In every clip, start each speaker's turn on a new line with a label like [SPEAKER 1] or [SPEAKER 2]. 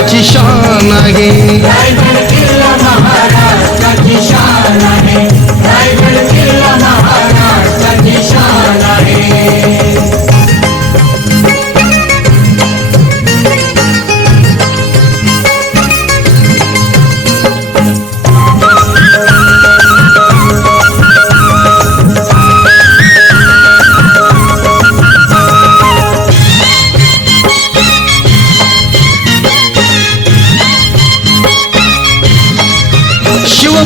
[SPEAKER 1] আছি সনাগে।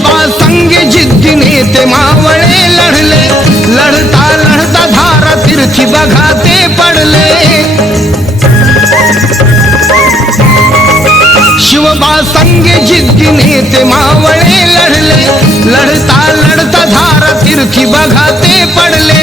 [SPEAKER 2] शिवबा संग जिद्दीने ते मावळे लढले लढता लढता धारा तिरछी बघा ते पडले शिवबा संग जिद्दीने ते मावळे लढले लढता लढता धारा तिरछी बघा पडले।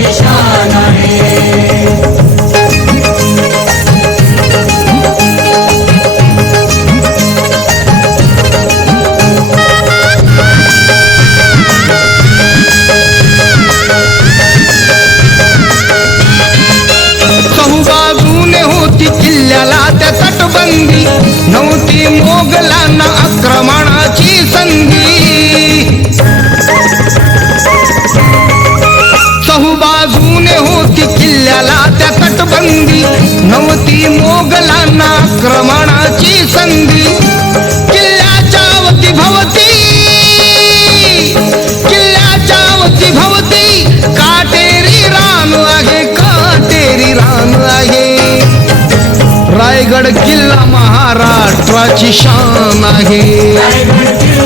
[SPEAKER 2] महाराष्ट्राची शान आहे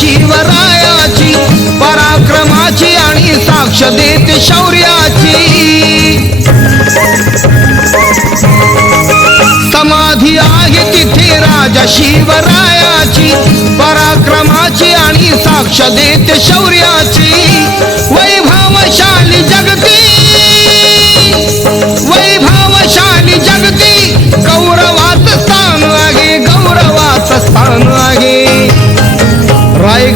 [SPEAKER 2] शिवरायाची पराक्रमाची आणि साक्ष देते शौर्याची. समाधी आहे तिथे राजा शिवरायाची पराक्रमाची आणि साक्ष देते शौर्याची. वैभवशाली जगती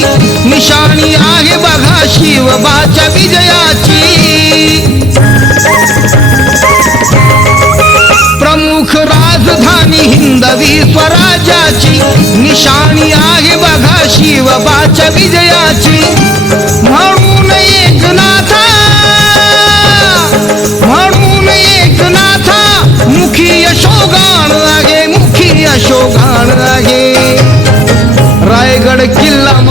[SPEAKER 2] निशाणी निशाणी आहे बघा शिवबाच्या विजयाची. प्रमुख राजधानी हिंदवी स्वराजाची निशाणी आहे बघा शिवबाच्या विजयाची. म्हणून एकनाथा म्हणून एकनाथा मुखी यशोगान आहे मुखी यशोगान आहे. रायगड किल्ला